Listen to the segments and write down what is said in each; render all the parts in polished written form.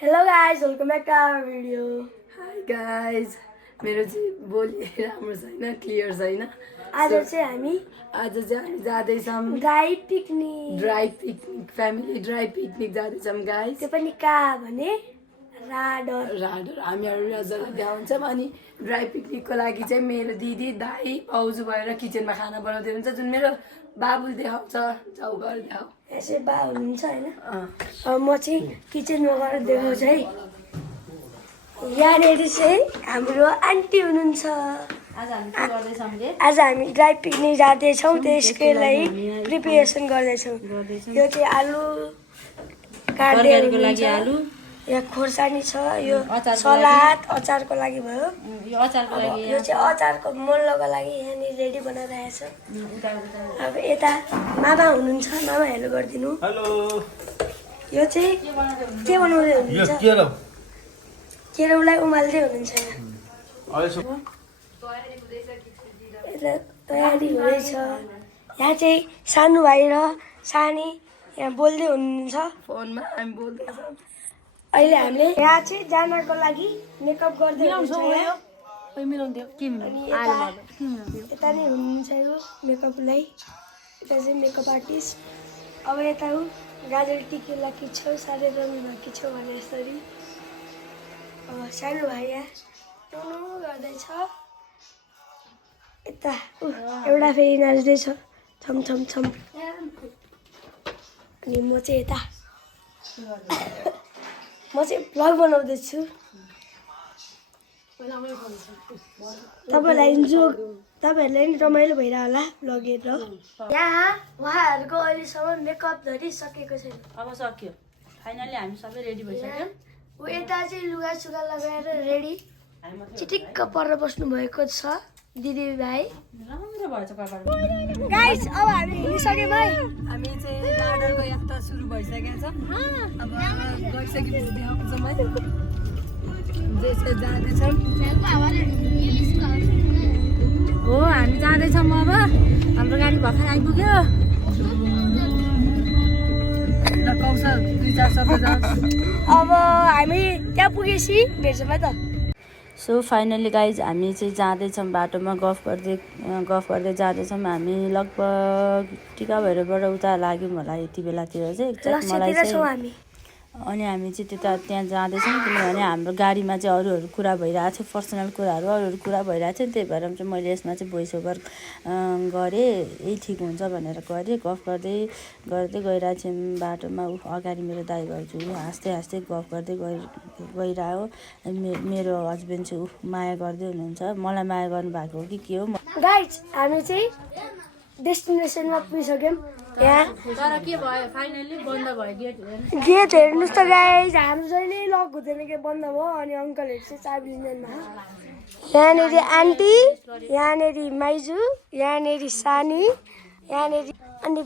Hello guys, welcome back to our video. Hi guys, मेरो चाहिँ बोली राम्रो छैन, क्लियर छैन। आज चाहिँ हामी जाँदैछौँ dry picnic family dry picnic जाँदैछौँ गाइस। त्यो पनि कहाँ भने राडर हामीहरू जग्गा भ्याउँछौँ। अनि ड्राई पिकनिकको लागि चाहिँ मेरो दिदी दाई भाउजू भएर किचनमा खाना बनाउँदै हुन्छ, जुन मेरो बाबुले देखाउँछ। जाऊ घर देखाऊ। यसै बा हुनुहुन्छ हैन। अब म चाहिँ किचनमा गएर देखाउँछु है। यहाँनिर चाहिँ हाम्रो आन्टी हुनुहुन्छ। आज हामी ड्राई पिकनिक जाँदैछौँ, त्यसकै लागि प्रिपेरेसन गर्दैछौँ। यो चाहिँ आलु काट्दै हुनुहुन्छ। यहाँ खोर्सानी छ, यो सलाद अचारको लागि भयो। यो चाहिँ अचारको मोल्नको लागि यहाँनिर रेडी बनाइरहेछ। अब यता मामा हुनुहुन्छ, मामा हेलो गरिदिनु। यो चाहिँ के बनाउँदै हुनुहुन्छ? केराउलाई उमाल्दै हुनुहुन्छ। यता तयारी हुँदैछ। यहाँ चाहिँ सानो भाइ र सानी यहाँ बोल्दै हुनुहुन्छ फोनमा, हामी बोल्दैछौँ। अहिले हामीले यहाँ चाहिँ जानको लागि मेकअप गर्दै हुनुहुन्छ। यता नै हुनुहुन्छ यो मेकअपलाई। यता चाहिँ मेकअप आर्टिस्ट। अब यता गाजर टिकेला खिच्छौ, साह्रै रमिलो खिच्छौ भने यसरी। अब सानो भाइ यहाँ टुनु गर्दैछ। यता एउटा फेरि नाच्दैछ छम छम छम। अनि म चाहिँ यता म चाहिँ भ्लग बनाउँदैछु। तपाईँहरूलाई नि रमाइलो भइरह होला भ्लग हेरेर। यहाँ उहाँहरूको अहिलेसम्म मेकअप धरि सकेको छैन। अब सक्यो, फाइनली हामी सबै रेडी भइसक्यौँ। यता चाहिँ लुगा सुगा लगाएर रेडी चिटिक्क परेर बस्नु भएको छ दिदी भाइ। राम्रो भएछ कपाल। गाइस अब हामी हिँडिसक्यौँ है। हामी चाहिँ राडरको यात्रा सुरु भइसकेको छ। अब गइसकेपछि देखाउँछौँ है। जसरी जाँदैछौँ हो, हामी जाँदैछौँ। अब हाम्रो गाडी भर्खर आइपुग्यो। र कौशल 2-4 शब्द जान्छ। अब हामी त्यहाँ पुगेपछि भेट्छौँ है त। सो फाइनली गाइज हामी चाहिँ जाँदैछौँ बाटोमा गफ गर्दै जाँदैछौँ। हामी लगभग टिका भैरवबाट उता लाग्यौँ होला यति बेलातिर चाहिँ एक्ज्याक्ट मलाई चाहिँ। अनि हामी चाहिँ त्यहाँ जाँदैछौँ किनभने हाम्रो गाडीमा चाहिँ अरू कुरा भइरहेको थियो, पर्सनल कुराहरू अरू कुरा भइरहेको थियो। त्यही भएर चाहिँ मैले यसमा चाहिँ भोइस ओभर गरेँ। यही ठिक हुन्छ भनेर गरेँ। गफ गर्दै गइरहेको थियौँ बाटोमा। अगाडि मेरो दाइ भाउजू हाँस्दै गफ गर्दै गइरह्यो। मेरो हस्बेन्ड चाहिँ माया गर्दै हुनुहुन्छ। मलाई माया गर्नुभएको हो कि के हो। गाइज हामी चाहिँ डेस्टिनेसनमा पुगिसक्यौँ। यहाँ तर के भयो, फाइनली बन्द भयो गेट हेर्नुहोस् त गाइज, हाम्रो जहिले लक हुँदैन के बन्द भयो। अनि अङ्कलहरू चाहिँ चाबी लिँदैन। यहाँनिर आन्टी, यहाँनिर माइजू, यहाँनिर सानी, यहाँनिर अनि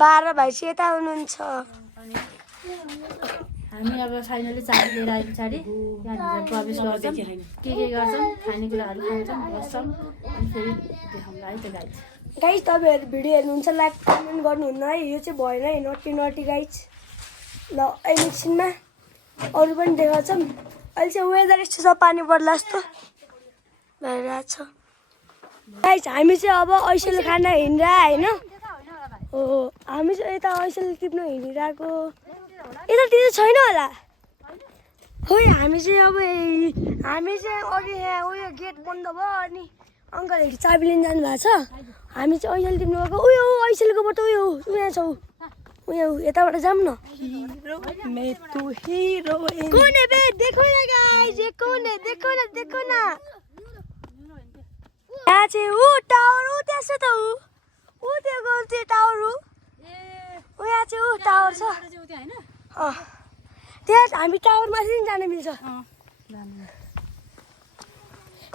12 भाइ चाहिँ यता हुनुहुन्छ। हामी अब फाइनली चाबी लिएर आए पछाडि यहाँनिर प्रवेश गर्छौँ। के गर्छौँ, खानेकुराहरू खान्छौँ, बस्छौँ। अनि फेरि देखाउँला है त गाइज। गाइज तपाईँहरू भिडियो हेर्नुहुन्छ, लाइक कमेन्ट गर्नुहुन्न है। यो चाहिँ भएन है, नटी गाइज। ल अहिले एकछिनमा अरू पनि देखाउँछौँ। अहिले चाहिँ वेदर यस्तो छ, पानी पर्ला जस्तो भइरहेको छ। गाइज हामी चाहिँ अब ऐसेल खाना हिँडेर होइन। हो हामी चाहिँ यता ऐसेल टिप्नु हिँडिरहेको। यतातिर छैन होला। हो हामी चाहिँ अघि यहाँ उयो गेट बन्द भयो। अनि अङ्कलहरू चाबी लिन जानु भएको छ। हामी चाहिँ ऐसेल टिप्नु गएको। उयो ऐसेलकोबाट उयो छौ उयो यताबाट जाऊँ न। कौन है बे? देखो ना गाइस, ये कौन है? देखो ना। यहाँ चाहिँ टावर त्यहाँ छ त त्यो टावर यहाँ चाहिँ टावर छ। त्यहाँ हामी टावरमाथि नि जान मिल्छ।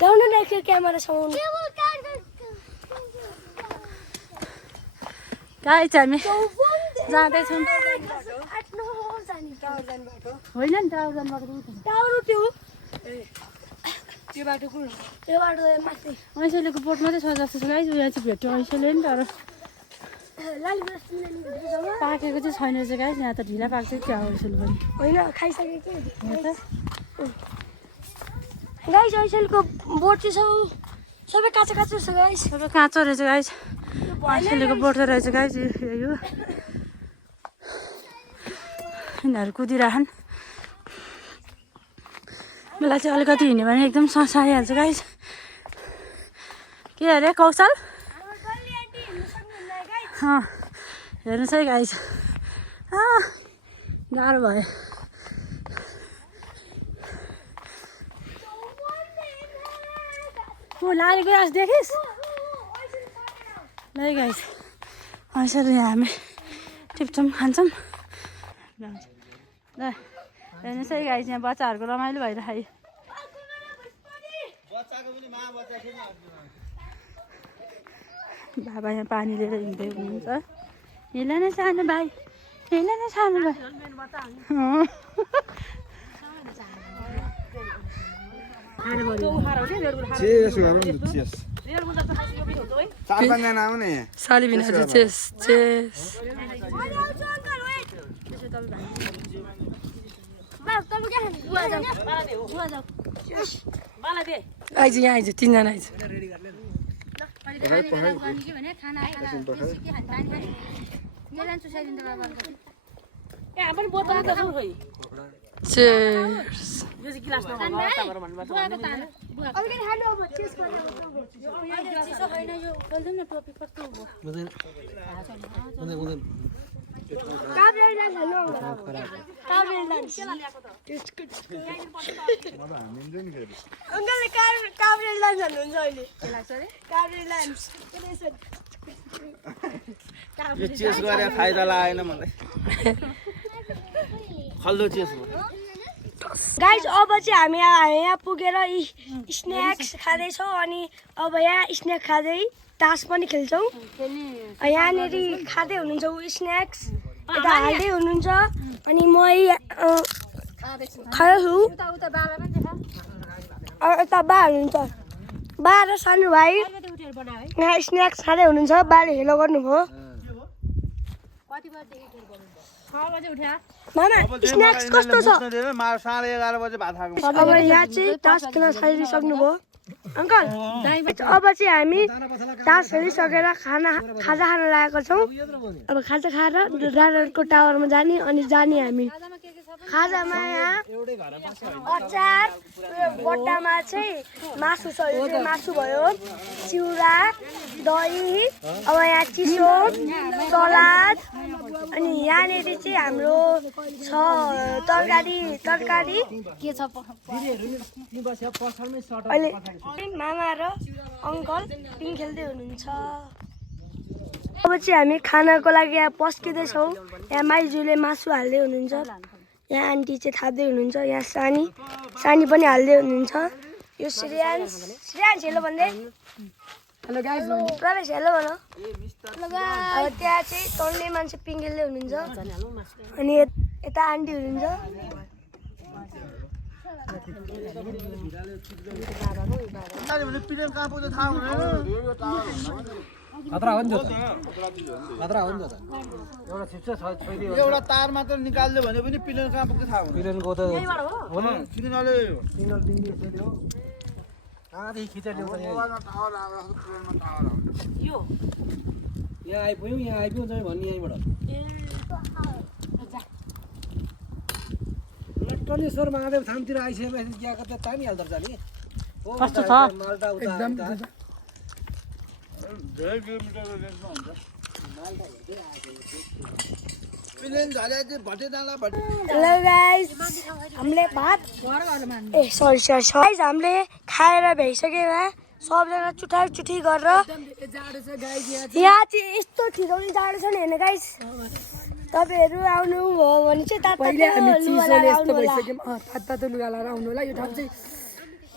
ल्याउनु न एकखेप क्यामेरा समाउनु। गाइज हामी जाँदैछौँ। होइन नि टावर त्यो बाटो कुन? त्यो बाटो माथि ऐसेलेको बोट मात्रै छ जस्तो छ गाइज। यहाँ चाहिँ भेट्यो ऐसेले नि। तर पाकेको चाहिँ छैन चाहिँ गाइस यहाँ त ढिला पाक्छ क्या हो यसो पनि होइन खाइसके कि गाइस ऐसेलको बोट चाहिँ सबै काँचो काँचो छ गाइस सबै काँचो रहेछ गाइस ऐसेलको बोट रहेछ गाइस यो यिनीहरू कुदिरहन् मलाई चाहिँ अलिकति हिँड्यो भने एकदम सस आइहाल्छ गाइस के अरे कौशल हेर्नुहोस् है गाइस गाह्रो भयो लाने गइस देखिस् ल गाइस यसरी हामी टिप्छौँ खान्छौँ ल हेर्नुहोस् है गाइस यहाँ बच्चाहरूको रमाइलो भइरहेको बाबा यहाँ पानी लिएर हिँड्दै हुनुहुन्छ हिँड न सानो भाइ हिँड न सानो भाइ सालिबिना चाहिँ चेस चेस आइज यहाँ आइज 3 जना आइज चेस अङ्कलले काभ्रेल लान्छ भन्नुहुन्छ अहिले काभ्रेल लान्छ यो चेस गरे फाइदा लागेन मलाई खल्लो चेस हो गाइस अब चाहिँ हामी यहाँ पुगेर स्न्याक्स खाँदैछौँ अनि अब यहाँ स्न्याक्स खाँदै तास पनि खेल्छौँ यहाँनिर खाँदै हुनुहुन्छ स्न्याक्स यता हाल्दै हुनुहुन्छ अनि म खाँदैछु यता बा हुनुहुन्छ बा र सानो भाइ यहाँ स्न्याक्स खाँदै हुनुहुन्छ बाले हेलो गर्नुभयो मामा स्न्याक्स कस्तो छ 11:30 बजे भात खाएको अब यहाँ चाहिँ तास खेल्न थालिसक्नुभयो अङ्कल अब चाहिँ हामी तास खेलिसकेर खाजा खान लागेको छौँ अब खाजा खाएर राजाको टावरमा जाने अनि जाने हामी खाजामा यहाँ अचार बट्टामा चाहिँ मासु छ यो चाहिँ मासु भयो चिउरा दही अब यहाँ चिसो सलाद अनि यहाँनिर चाहिँ हाम्रो छ तरकारी के छ अहिले मामा र अङ्कल पिङ खेल्दै हुनुहुन्छ अब चाहिँ हामी खानाको लागि यहाँ पस्किँदैछौँ यहाँ माइजूले मासु हाल्दै हुनुहुन्छ यहाँ आन्टी चाहिँ थाप्दै हुनुहुन्छ यहाँ सानी पनि हाल्दै हुनुहुन्छ यो श्रेयान्स हेलो भन्दै हेलो गाइस प्रवेश हेलो भन अब त्यहाँ चाहिँ तल्ने मान्छे पिङ खेल्दै हुनुहुन्छ अनि यता आन्टी हुनुहुन्छ एउटा तार मात्र निकाल्यो भने पनि पिलन कहाँ पुग्छ थाहा हुँदैन पिलनको त हो न सिग्नलले आधी खिचेर ल्याउँछ यो यहाँ आइपुग्यौँ चाहिँ भन्ने यहीँबाट टनेश्वर महादेव थामतिर आइसकेपछि गएको त तानिहाल्दो रहेछ नि कस्तो छ एकदम धेरै किलोमिटरको रेन्जमा हुन्छ पिलेन झले चाहिँ भटे डाँडा भटे हेलो गाइस हामीले भात ए सरी गाइस हामीले खाएर भ्याइसक्यो सबजना चुठी गरेर यहाँ चाहिँ यस्तो ठिकाउने जाडो छ नि हेर्नु गाइस तपाईँहरू आउनुभयो भने चाहिँ पहिले हामी चिसोले यस्तो भइसक्यौँ तातो लुगा लगाएर आउनु होला यो ठाउँ चाहिँ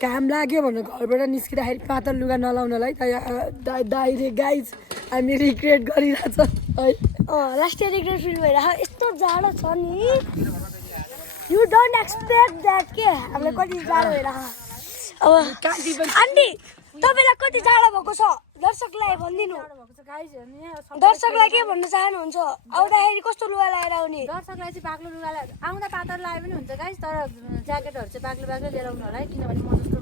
घाम लाग्यो भनेर घरबाट निस्किँदाखेरि पातल लुगा नलाउनलाई डाइरेक्ट गाइज हामी रिग्रेट गरिरहेछौँ है लास्ट इयर रिग्रेट फिल भइरहेको यस्तो जाडो छ नि यु डोन्ट एक्सपेक्ट द्याट के हामीलाई कति जाडो भइरहेको अब आन्टी तपाईँलाई कति जाडो भएको छ दर्शकलाई भनिदिनु दर्शकलाई के भन्न चाहनुहुन्छ आउँदाखेरि कस्तो लुगा लगाएर आउने दर्शकलाई चाहिँ बाक्लो लुगा आउँदा पातर लगाए पनि हुन्छ गाइस तर ज्याकेटहरू चाहिँ बाक्लो बाक्लो लिएर आउनु होला है किनभने म जस्तो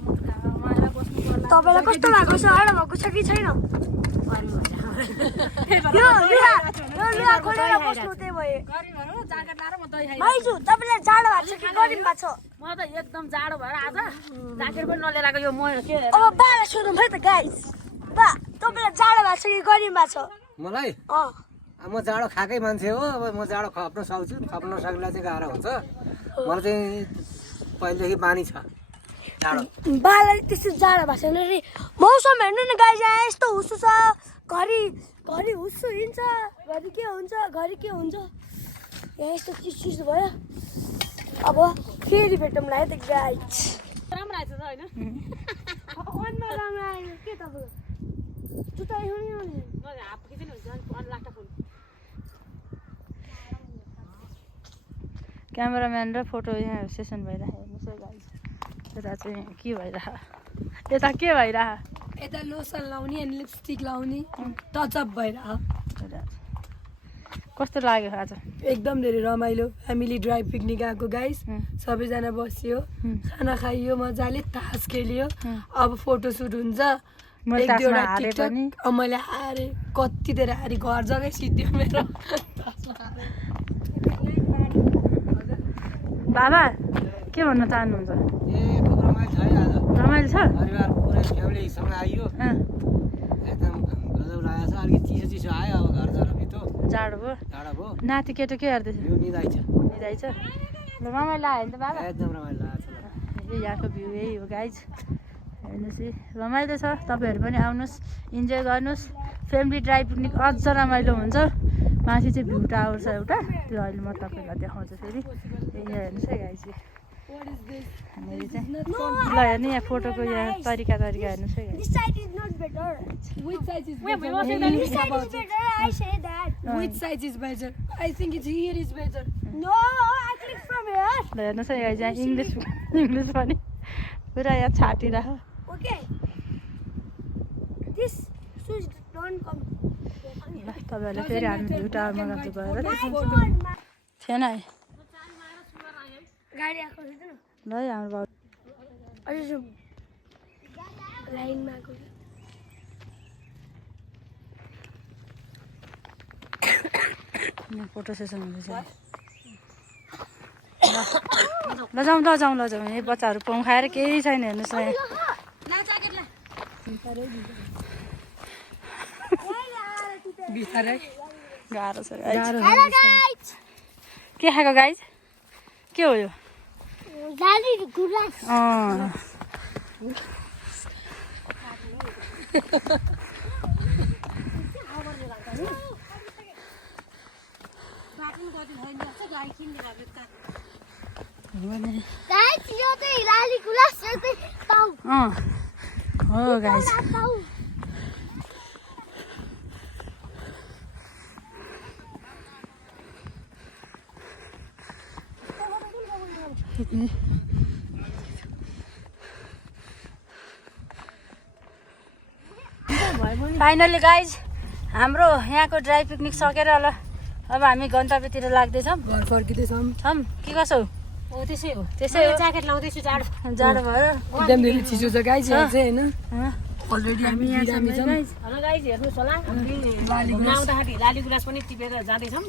उहाँलाई बस्नु पर्ला तपाईँलाई कस्तो भएको छ आएर भएको छ कि छैन यो लुगा खोलेर बस्नु त्यही भयो ज्याकेट लाएर म दही खाइ भाइजू तपाईँलाई जाडो भएको छ कि गरिम भएको छ म त एकदम जाडो भएर आज ज्याकेट पनि नलिएर आएको यो म के अब बालाई सोधौँ है त गाइस बा तपाईँलाई जाडो भएको छ कि गरिम भएको छ मलाई म जाडो खाएकै मान्छे हो अब म जाडो खप्न सक्छु खप्न नसक्नेलाई चाहिँ गाह्रो हुन्छ मलाई चाहिँ पहिलेदेखि बानी छ जाडो बालाई त्यस्तो जाडो भएको छैन रे मौसम हेर्नु न गाइस यस्तो हुस्सु छ घरि हुस्सु हिँड्छ घरि के हुन्छ यहाँ यस्तो चिसो भयो अब फेरि भेटौँला है त गाइस राम्रो आएछ त होइन अनुहार राम्रो आयो के तपाईँको जुत्ता हाफ किन हुन्छ लाटा फुल क्यामेराम्यान र फोटो यहाँ सेसन भइरहेको हेर्नुहोस् है गाइस यता चाहिँ के भइरहेको यता के भइरहेको यता लोसन लाउने अनि लिपस्टिक लाउने टचअप भइरहेको कस्तो लाग्यो आज एकदम धेरै रमाइलो फ्यामिली ड्राइभ पिकनिक आएको गाइस सबैजना बस्यो खाना खाइयो मजाले तास खेलियो अब फोटो सुट हुन्छ एक दुईवटा टिकटक मैले हारे कति धेरै हारे घर जग्गै सिद्धियो मेरो बाबा के भन्न चाहनुहुन्छ रमाइलो छ परिवार पुरै फ्यामिलीसँग आइयो एकदम गजब लागेको छ अलिकति चिसो आयो अब घर जान भित्र जाडो भयो नाति केटो के हेर्दैछ यो निदाइ छ ल रमाइलो आयो नि त बाबा एकदम रमाइलो लागेको छ यहाँको भ्यू यही हो गाइज हेर्नुहोस् है रमाइलो छ तपाईँहरू पनि आउनुहोस् इन्जोय गर्नुहोस् फ्यामिली ड्राइभ पिकनिक अझ रमाइलो हुन्छ माथि चाहिँ भ्यू टावर छ एउटा त्यो अहिले म तपाईँहरूलाई देखाउँछु फेरि यहाँ हेर्नुहोस् है गाइज हामीले चाहिँ ल हेर्नु यहाँ फोटोको यहाँ तरिका हेर्नुहोस् है This side is not better. Which size is This better? side is better. I say that. Which size is better? I think it's here is better. No, I click from here. ल हेर्नुहोस् है guys यहाँ English पनि पुरा यहाँ छाटिरह Okay. This shoes don't come. ल तपाईँहरूले फेरि हामी भ्यू टावरमा गर्दै गएर थिएन है गाडी आएको छैन ल है हाम्रो बाउ अझै जाउँ लाइनमा आएको फोटो सेसन हुँदैछ ल जाउँ यही बच्चाहरू पाउँ खाएर केही छैन हेर्नुहोस् न गाह्रो छ के खाएको गाइज के हो यो हो गाइज फाइनली गाइज हाम्रो यहाँको ड्राइभ पिकनिक सकेर ल अब हामी गन्तव्यतिर लाग्दैछौँ घर फर्किँदैछौँ के कसो हो त्यसै हो ज्याकेट लाउँदैछु जाडो भएर एकदम धेरै चिसो छ गाइस यहाँ चाहिँ होइन अलरेडी हामी यहाँ छौँ हेलो गाइज हेर्नुहोस् होला आउँदाखेरि लाली गुराँस पनि टिपेर जाँदैछौँ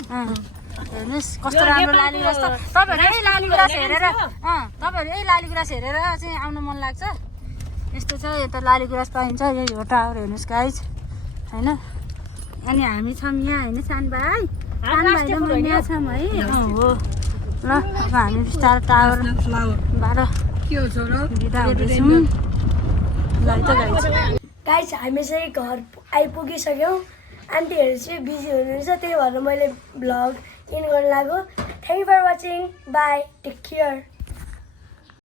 हेर्नुहोस् कस्तो राम्रो लाली गुराँस त तपाईँहरू यही लाली गुराँस हेरेर चाहिँ आउनु मन लाग्छ यस्तो छ यता लाली गुराँस पाइन्छ यही हो टावर हेर्नुहोस् गाइज होइन अनि हामी छौँ यहाँ होइन सानभाइ यहाँ छौँ है हो ल अब हामी बिस्तारो टावरबाट के हो छोरो बिदा हुँदैछौँ ल है त गाइज गाइज हामी चाहिँ घर आइपुगिसक्यौँ आन्टीहरू चाहिँ बिजी हुनुहुन्छ त्यही भएर मैले भ्लग इन गर्न लाग्यो thank you for watching bye take care